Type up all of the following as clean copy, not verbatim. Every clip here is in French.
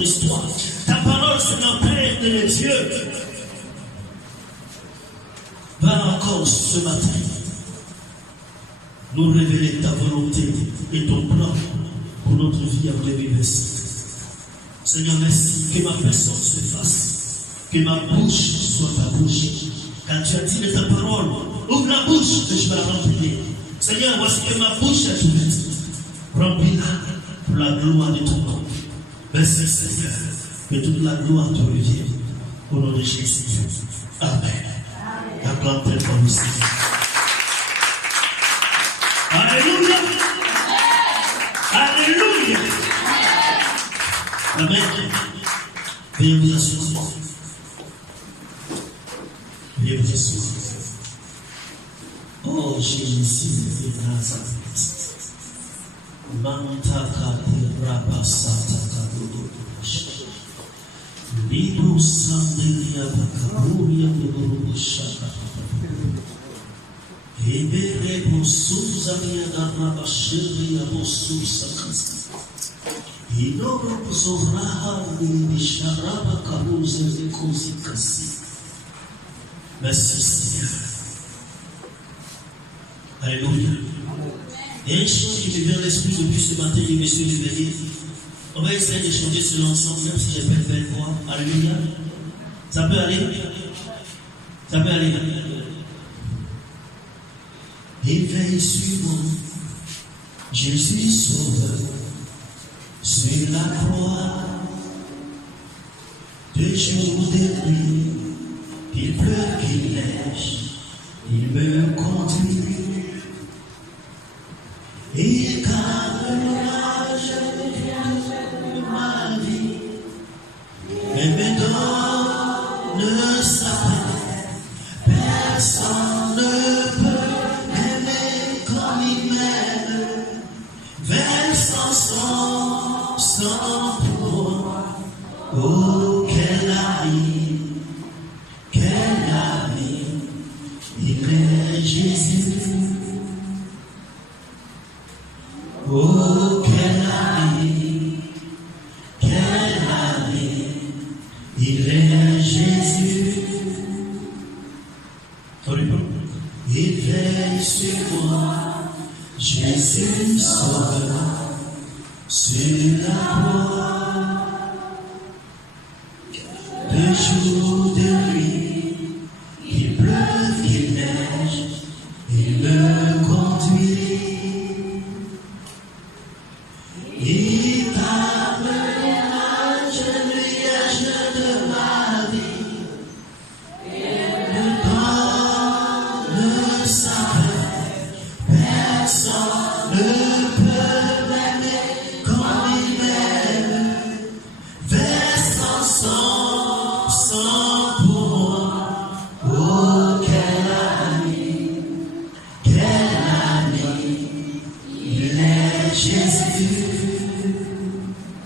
notre histoire. Ta parole, Seigneur Père de Dieu, va encore ce matin nous révéler ta volonté et ton plan pour notre vie à brève. Seigneur, merci que ma personne se fasse, que ma bouche soit ta bouche. Quand tu as dit de ta parole, ouvre la bouche que je vais la remplir. Seigneur, voici que ma bouche est ouverte. Remplis-la pour la gloire de ton nom. Merci Seigneur, que toute la gloire te revienne. Au nom de Jésus. Amen. Acclame comme aussi. Alléluia. Alléluia. Amen. Veuillez vous asseoir. Veuillez vous asseoir. Oh Jésus de Nazareth. Mantaka de Rabasata Kadodo. Libro Sandelia Bakaburia de Robushaka. Ebere Bosuzaria da Rabashiria Bosusakasa. Inoro Zoraha Bisharaba Kabuze de Kozikasi. Merci Seigneur. Alléluia. Il y a une chose qui me vient à l'esprit depuis ce matin, je me suis réveillé. On va essayer de changer sur l'ensemble, même si j'ai pas de belle voix. Alléluia. Ça peut aller. Ça peut aller. Éveille sur moi, Jésus sauveur, sur la croix, de jour de nuit, qu'il pleuve, qu'il neige, il me conduit. Et car l'orage de ma vie, et me donne sa paix, personne ne peut m'aimer comme il m'aime, versant son sang pour moi. Oh, quel ami, il est Jésus. Oh, quel ami, il est Jésus. Il veille sur moi, Jésus sauveur, sur la croix, de jour, de nuit, il pleuve, il neige, il me conduit. Il parle à genouillage de ma vie et me donne sa paix. Personne ne peut m'aimer comme il m'aime, versant son sang pour moi. Oh, quel ami, il est Jésus.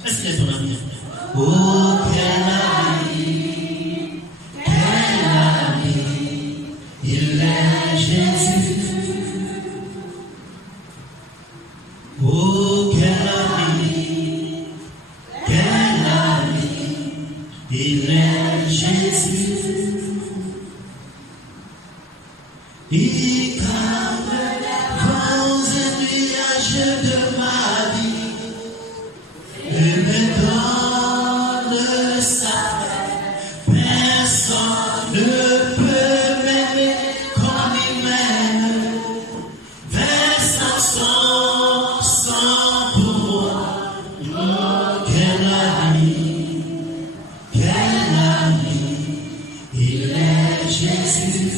Est-ce qu'il est ton ami? Oh, quel ami, il est Jésus. Oh, quel ami, il est Jésus. Il calme les vents et nuages de ma vie. Et me donne sa paix. Personne ne peut m'aimer comme il m'aime, versant son sang pour moi. Oh, quel ami, il est Jésus.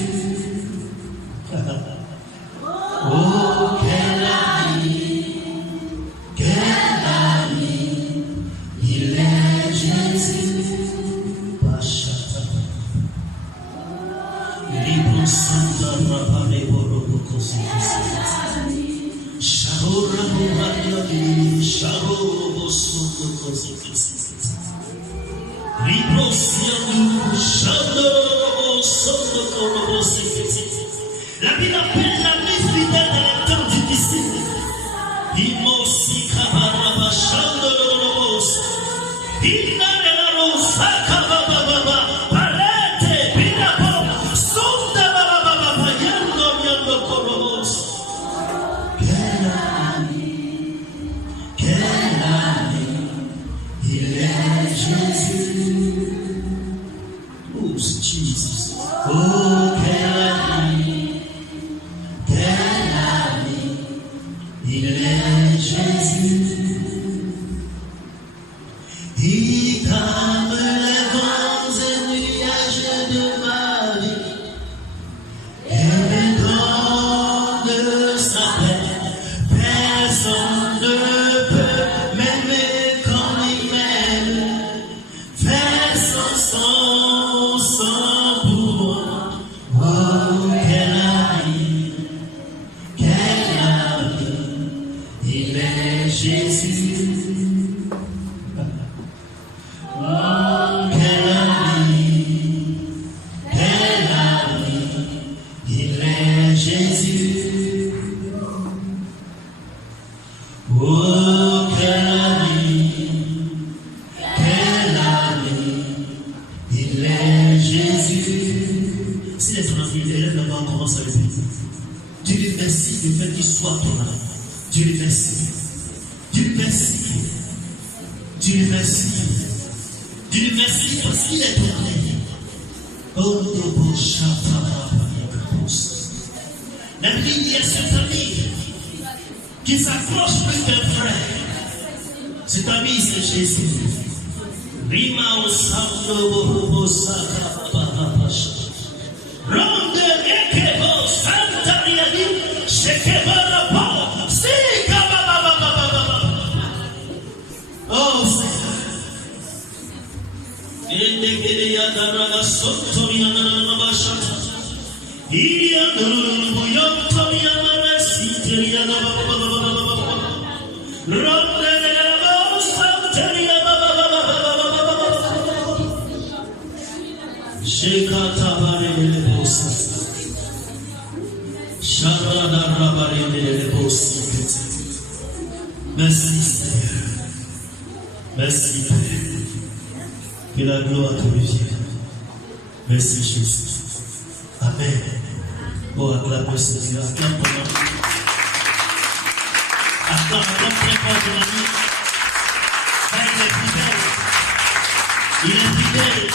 Merci Seigneur. Merci Père. Que la gloire te revienne. Merci Jésus. Amen. Oh, acclame Seigneur. Acclame ton ami. Acclame très fort ton ami. Il est fidèle. Il est fidèle.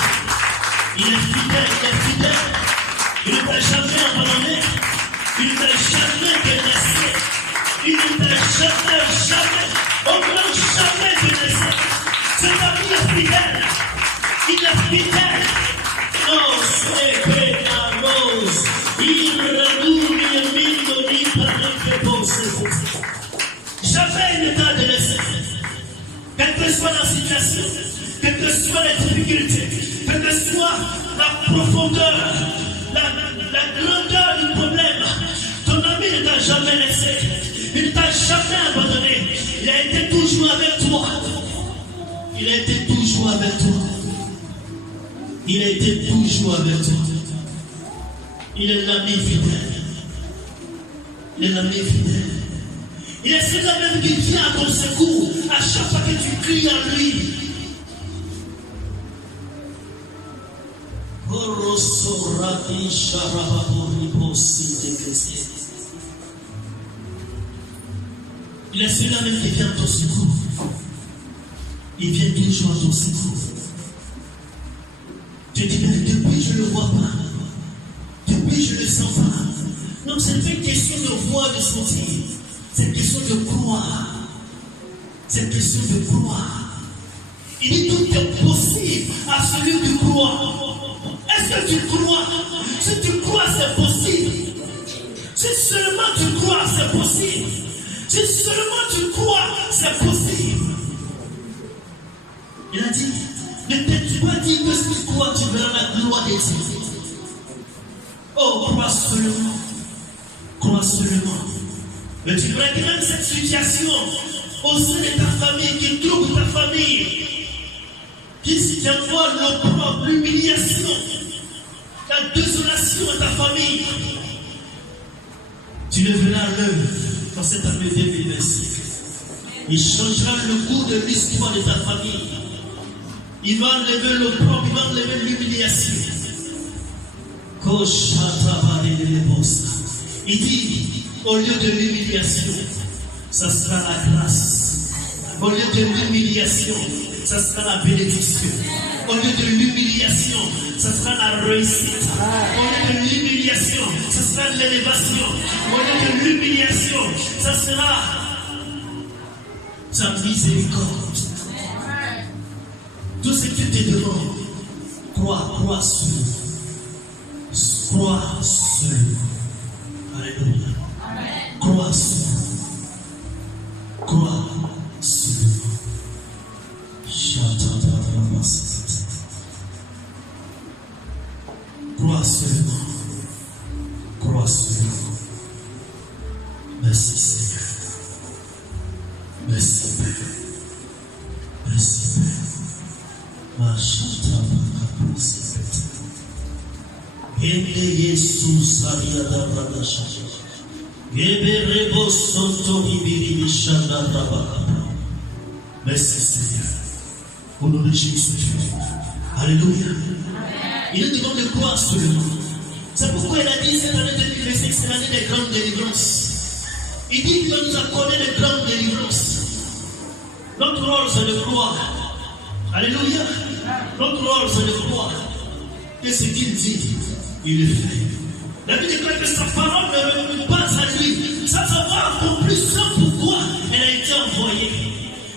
Il est fidèle. Il est fidèle. Il ne t'a jamais abandonné. Il ne t'a jamais délaissé. Il ne t'a jamais, au moins jamais délaissé. Cet ami est fidèle. Il est fidèle. Oh, c'est pénalos. Il renoue les millions par le jamais il ne t'a délaissé. Quelle que soit la situation, quelles que soient les difficultés, quelle que soit la profondeur, la grandeur du problème, ton ami ne t'a jamais laissé. Il ne t'a jamais abandonné. Il a été toujours avec toi. Il a été toujours avec toi. Il a été toujours avec toi. Il est l'ami fidèle. Il est l'ami fidèle. Il est celui-là même qui vient à ton secours à chaque fois que tu cries à lui. Il est celui-là même qui vient à ton secours. Il vient toujours à ton secours. Tu dis, mais depuis je ne le vois pas. Depuis je ne le sens pas. Non, ce n'est pas une question de voir, de sentir. C'est une question de croire. C'est une question de croire. Il dit, tout est possible à celui qui croit. Est-ce que tu crois? Si tu crois, c'est possible. Si seulement tu crois, c'est possible. Si seulement tu crois, c'est possible. Il a dit, ne t'es-tu pas dit que si tu crois, tu verras la gloire des dieux. Oh, crois seulement. Crois seulement. Mais tu verras que même cette situation au sein de ta famille, qui trouble ta famille, qui s'y envoie l'opprobre, l'humiliation, la désolation de ta famille, tu le verras l'œuvre dans cette année 2026. Il changera le cours de l'histoire de ta famille. Il va enlever l'opprobre, il va enlever l'humiliation. Il dit, au lieu de l'humiliation, ça sera la grâce. Au lieu de l'humiliation, ça sera la bénédiction. Au lieu de l'humiliation, ça sera la réussite. Au lieu de l'humiliation, ça sera l'élévation. Au lieu de l'humiliation, ça sera sa miséricorde. Tout ce que tu te demandes, crois sur lui. Crois sur lui. Alléluia. Crois sur lui. Crois sur lui. Crois seulement. Crois seulement. Merci Seigneur. Merci Père. Merci Père. Ende Yesus Ariada Radasha. Geberebo Santo Ibiri Shanda Rabaka. Merci Seigneur. Au nom de Jésus. Alléluia. Il nous demande de croire seulement. C'est pourquoi il a dit cette année 2025, c'est l'année des grandes délivrances. Il dit qu'il va nous accorder de grandes délivrances. Notre rôle c'est de croire. Alléluia. Notre rôle c'est de croire. Et ce qu'il dit, il le fait. La Bible déclare que sa parole ne revient pas à lui. Ça va accomplir ça pourquoi elle a été envoyée.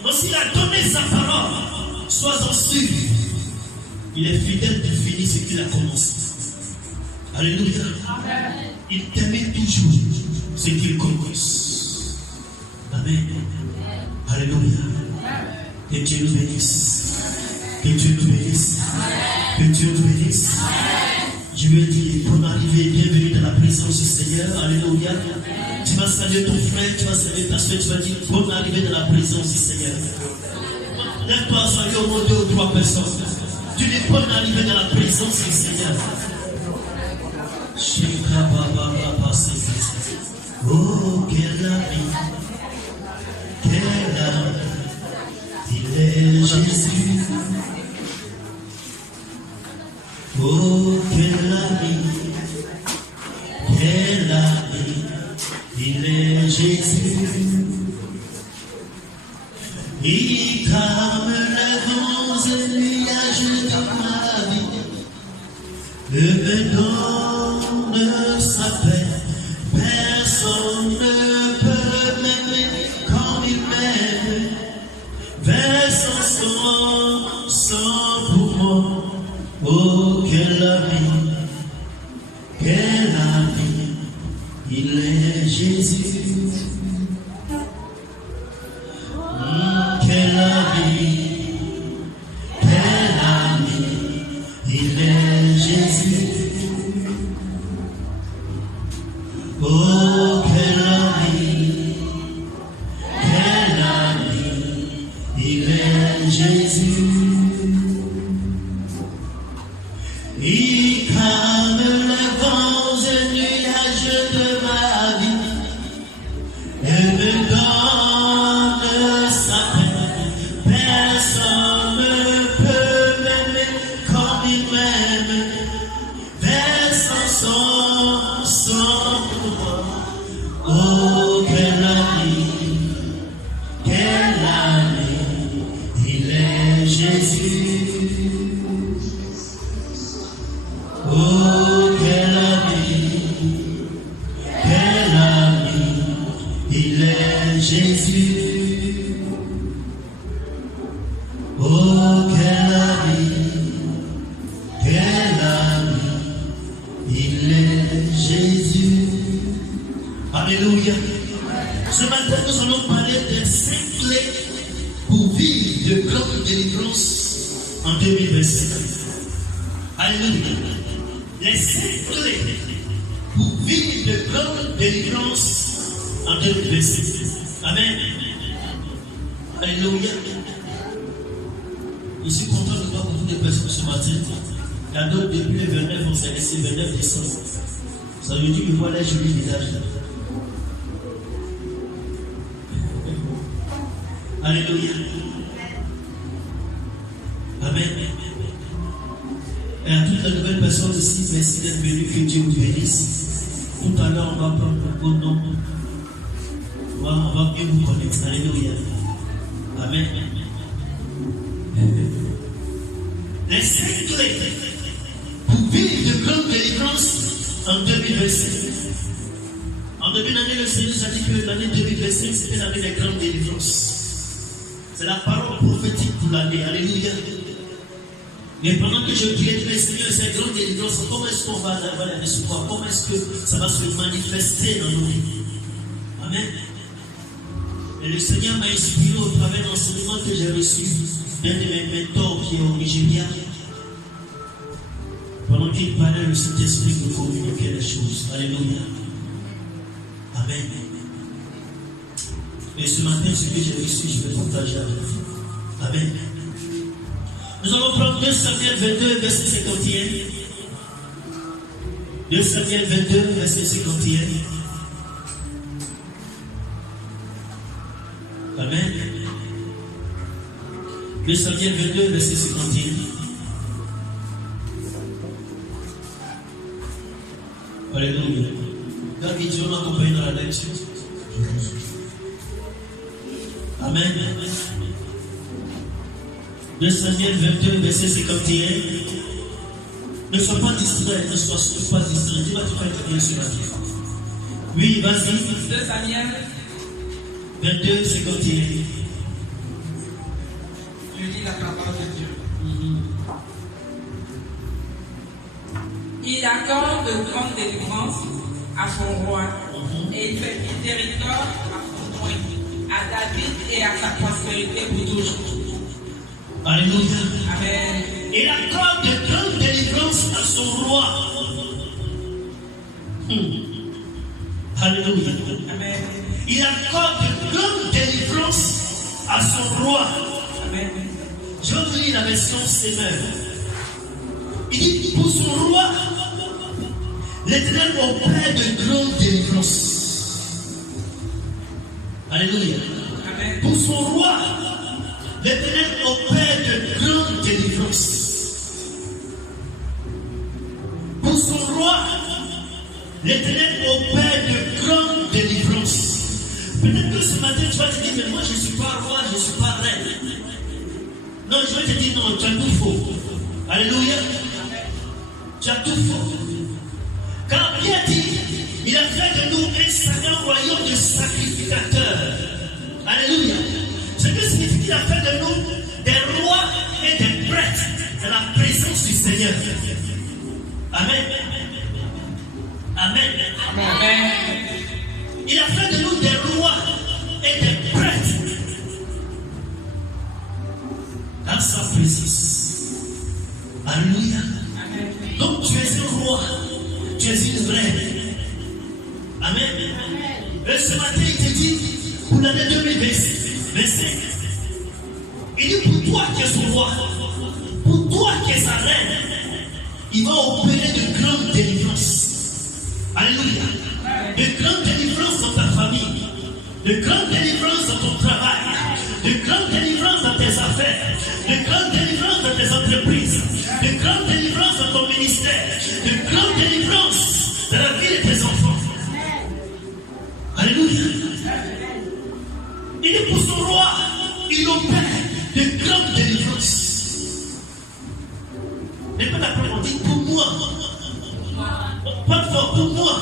Donc s'il a donné sa parole, sois-en sûr. Il est fidèle pour finir ce qu'il a commencé. Alléluia. Amen. Il t'aimait toujours ce qu'il commence. Amen. Alléluia. Que Dieu nous bénisse. Que Dieu nous bénisse. Que Dieu nous bénisse. Je lui ai dit, bonne arrivée, bienvenue dans la présence du Seigneur. Alléluia. Tu vas saluer ton frère, tu vas saluer ta soeur, tu vas dire, bonne arrivée dans la présence du Seigneur. Lève-toi, saluer au moins 2 ou 3 personnes. Tu n'es pas arrivé dans la présence du Seigneur. Oh, quel ami, il est Jésus. Oh, quel ami, il est Jésus. Il calme les vents et nuages de ma vie, et me donne sa paix. Personne ne peut m'aimer comme il m'aime. Verse son sang pour moi. Oh, quel ami, il est Jésus. Quel ami, il est Jésus. Oh, quel ami, il est Jésus. Il calme les vents et nuages de ma vie et me donne sa paix. Personne ne peut m'aimer comme il m'aime. Versant son sang pour moi. Oh, quel ami, il est Jésus. Oh, quel ami, il est Jésus. Oh, quel ami, il est Jésus. Alléluia. Ce matin, nous allons parler des 5 clés pour vivre de grandes délivrances en 2025. Alléluia. Les 5 clés pour vivre de grandes délivrances en 2026. Amen. Alléluia. Je suis content de voir beaucoup de personnes ce matin. Il y a d'autres depuis le 29, on s'est laissé 29 décembre. Ça veut dire que voilà les jolis visages là. Alléluia. Amen. Et à toutes les nouvelles personnes ici, merci d'être venus, que Dieu vous bénisse. Tout à l'heure, on va prendre le bon nom. On va bien vous connaître. Alléluia. Amen. Les 5 clés pour vivre de grande délivrance en 2025. En début d'année, le Seigneur nous a dit que l'année 2025, c'était l'année des grandes délivrances. C'est la parole prophétique pour l'année. Alléluia. Mais pendant que je priais, le Seigneur, cette grande délivrance, comment est-ce qu'on va la recevoir? Comment est-ce que ça va se manifester dans nos vies? Amen. Et le Seigneur m'a inspiré au travers de l'enseignement que j'ai reçu d'un de mes mentors qui est au Nigeria. Pendant qu'il parlait, le Saint-Esprit nous communiquait les choses. Alléluia. Amen. Et ce matin, ce que j'ai reçu, je vais partager avec vous. Amen. Nous allons prendre 2 Samuel 22, verset 51. 2 Samuel 22, verset 51. Amen. 2 Samuel 22, verset 51. Alléluia. David, Dieu m'accompagne dans la lecture. Amen. 2 Samuel 22, verset 51. Ne sois pas distrait, ne sois pas distrait. Dis-moi, tu vas être bien sur la vie. Oui, vas-y. 2 Samuel 22, 51. Je lis la parole de Dieu. Il accorde de grandes délivrances à son roi et il fait miséricorde à son point, à David et à sa prospérité pour toujours. Alléluia. Amen. Il accorde de grandes délivrances à son roi. Alléluia. Amen. Il accorde de grandes délivrances à son roi. Amen. Je vais vous lire la version Semeur. Il dit pour son roi, l'Éternel opère de grandes délivrances. Alléluia. Amen. Pour son roi, l'Éternel opère de grandes délivrances. Pour son roi, l'Éternel opère de grandes délivrances. Peut-être que ce matin tu vas te dire, mais moi je ne suis pas roi, je ne suis pas reine. Non, je vais te dire, non, tu as tout faux. Alléluia. Tu as tout faux. Car bien dit, il a fait de nous un sacré royaume de sacrificateurs. Alléluia. Ce que signifie qu'il a fait de nous des rois et des prêtres dans la présence du Seigneur. Amen. Amen. Amen. Il a fait de nous des rois et des prêtres dans sa présence. Alléluia. Amen. Donc tu es un roi, tu es une reine. Amen. Et ce matin il te dit, pour l'année 2025, il dit pour toi qui es son roi, pour toi qui es sa reine, il va opérer de grandes délivrances. Alléluia. De grandes délivrances dans ta famille, de grandes délivrances dans ton travail, de grandes délivrances dans tes affaires, de grandes délivrances dans tes entreprises, de grandes délivrances dans ton ministère, de grandes délivrances dans la vie de tes enfants. Alléluia. Il est pour son roi, il opère de grandes délivrances. Et pas d'après on dit pour moi. Pas de fort, pour moi.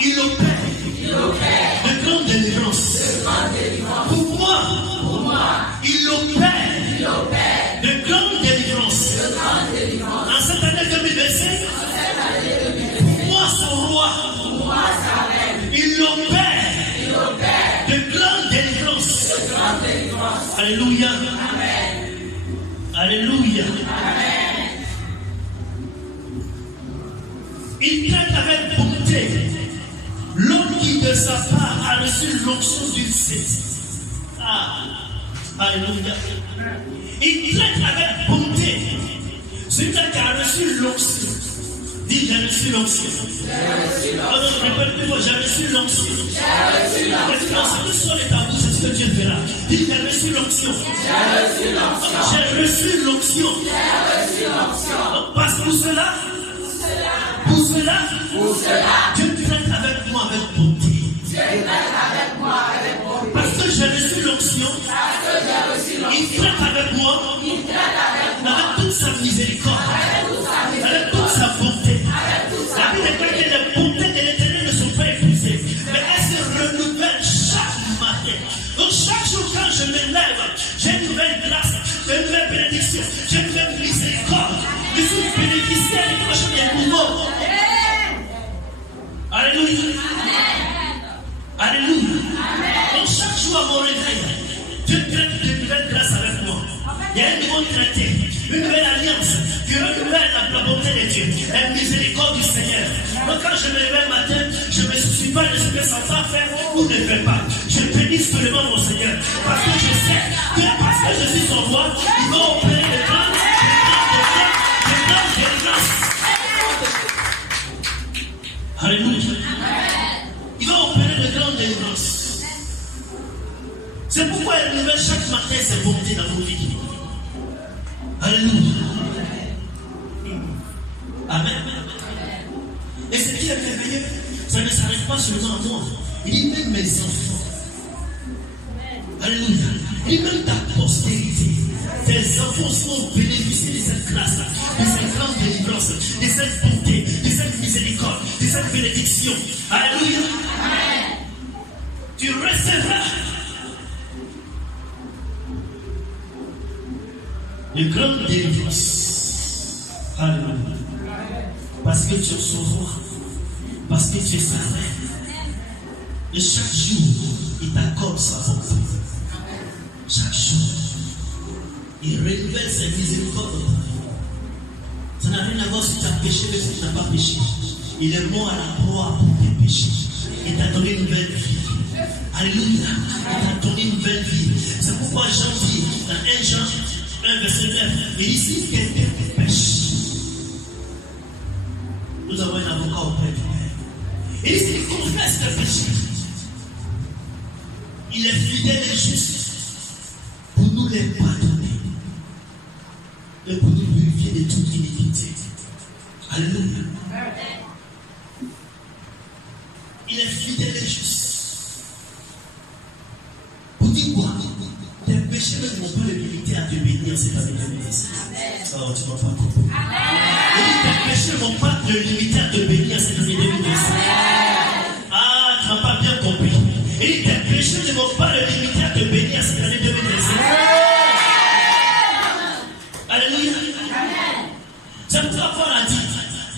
Il opère de grandes délivrances. Pour moi. Il opère de grandes délivrances. En cette année 2025, pour moi son roi, il opère de grandes délivrances. Alléluia. Alléluia. Il traite avec bonté l'homme qui de sa part a reçu l'onction du Saint. Alléluia. Il traite avec bonté celui qui a reçu l'onction. Dis, j'ai reçu l'onction. Oh non, répète plus fort, j'ai reçu l'onction. L'onction sur les tabous, ce que Dieu fera. Dis, j'ai reçu l'onction. J'ai reçu l'onction. Parce que pour cela, Dieu traite avec moi avec bonté. Parce que j'ai reçu l'onction, il traite avec moi avec toute sa miséricorde, avec toute sa bonté. La Bible déclare que les bontés de l'Éternel ne sont pas épuisées, mais elles se renouvellent chaque matin. Donc chaque jour quand je me lève, j'ai une nouvelle grâce, j'ai une nouvelle bénédiction, j'ai une nouvelle miséricorde. Je suis bénéficiaire de quelque chose de nouveau. Alléluia. Alléluia. Donc chaque jour à mon réveil, Dieu traite de nouvelles grâces avec moi. Il y a un nouveau traité, une nouvelle alliance qui renouvelle la bonté de Dieu, la miséricorde du Seigneur. Donc quand je me réveille le matin, je ne me soucie pas de ce que ça va faire ou ne fait pas. Je bénis seulement mon Seigneur. Parce que je sais que parce que je suis son roi, il va opérer de grâce. Alléluia. Il va opérer de grandes délivrances. C'est pourquoi il renouvelle chaque matin ses bontés dans vos vies. Alléluia. Amen. Et ce qui est merveilleux, ça ne s'arrête pas seulement à moi. Il dit même mes enfants. Alléluia. Il dit même ta postérité. Tes enfants seront bénéficiés de cette grâce, de cette grande délivrance, de cette bonté, de cette miséricorde, de cette bénédiction. Alléluia. Amen. Tu recevras de grandes délivrances. Alléluia. Parce que tu es son roi. Parce que tu es sa reine. Et chaque jour, il t'accorde sa bonté. Chaque jour, il renouvelle ses miséricordes. Ça n'a rien à voir si tu as péché ou si tu n'as pas péché. Il est mort à la croix pour tes péchés. Il t'a donné une nouvelle vie. Alléluia. Il t'a donné une nouvelle vie. C'est pourquoi Jean dit dans 1 Jean 1 verset 9, il dit si quelqu'un pêche, nous avons un avocat auprès du Père. Et s'il confesse le péché, il est fidèle et juste pour nous les pardonner et pour nous purifier de toute iniquité. Alléluia. Il est fidèle et juste. Pour dire quoi? Tes péchés ne vont pas le limiter à te bénir cette année 2016. Oh, tu ne vas pas comprendre. Tes péchés ne vont pas te limiter à te bénir cette année 2016. Ah, tu n'as pas bien compris. Et tes péchés ne vont pas le limiter à te bénir cette année 2016. Alléluia. C'est pourquoi Paul a dit.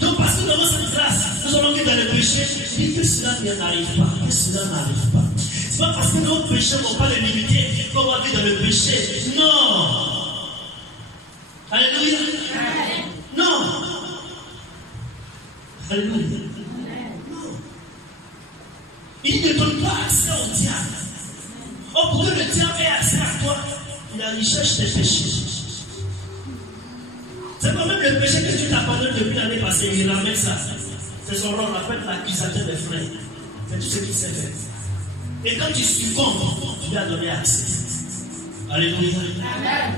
Donc parce que nous avons cette grâce, nous allons vivre dans le péché, dit que cela n'arrive pas, que cela n'arrive pas. C'est pas parce que nos péchés ne vont pas le limiter qu'on va vivre dans le péché. Non. Alléluia. Non. Alléluia. Non. Il ne donne pas accès au diable. Oh, pour que le diable ait accès à toi, il cherche tes péchés. C'est quand même le péché que tu t'abandonnes depuis l'année passée, il ramène ça. C'est son rôle, on appelle l'accusateur des frères. C'est tout ce qu'il sait faire. Et quand tu succombes, tu lui as donné accès. Alléluia. Amen.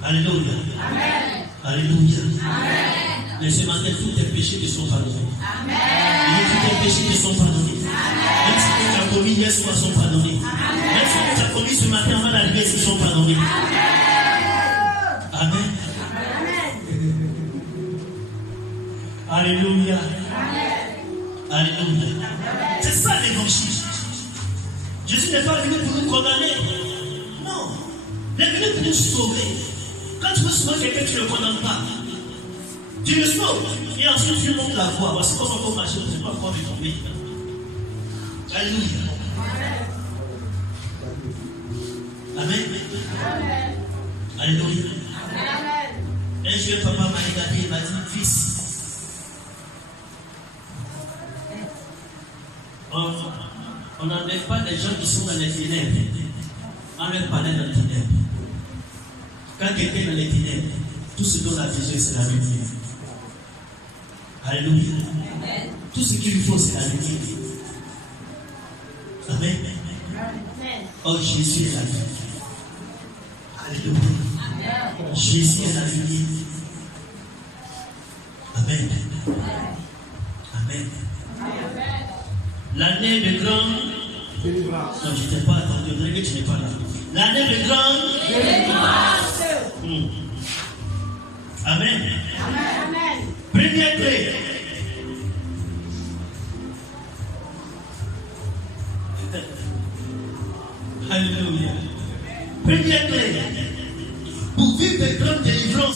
Alléluia. Amen. Alléluia. Amen. Mais ce matin, tous tes péchés te sont pardonnés. Amen. Et tous tes péchés te sont pardonnés. Amen. Même si tu as commis hier soir, sont pardonnés. Amen. Même si tu as commis ce matin avant d'arriver, ils sont pardonnés. Amen. Amen. Alléluia. Alléluia. C'est ça l'évangile. Jésus n'est pas venu pour nous condamner. Non. Il est venu pour nous sauver. Quand tu veux sauver quelqu'un, tu ne le condamnes pas. Tu le sauves. Et ensuite tu montes la voie. Voici comment on va marcher. Tu ne sais pas comment il tomber. Alléluia. Amen. Alléluia. Un jour, papa m'a regardé et m'a dit, fils, on n'enlève pas les gens qui sont dans les ténèbres. On leur parlait dans les ténèbres. Quand quelqu'un est dans les ténèbres, tout ce dont la vision, c'est la lumière. Alléluia. Tout ce qu'il lui faut, c'est la lumière. Amen. Oh, Jésus est la vie. Alléluia. Jésus est la vie. Amen. Amen. L'année de grande. Non, je t'ai pas attendu. On dirait que tu n'es pas là. L'année de grande. Amen. Amen. Première clé. Alléluia. Première clé. Pour vivre de grandes délivrances,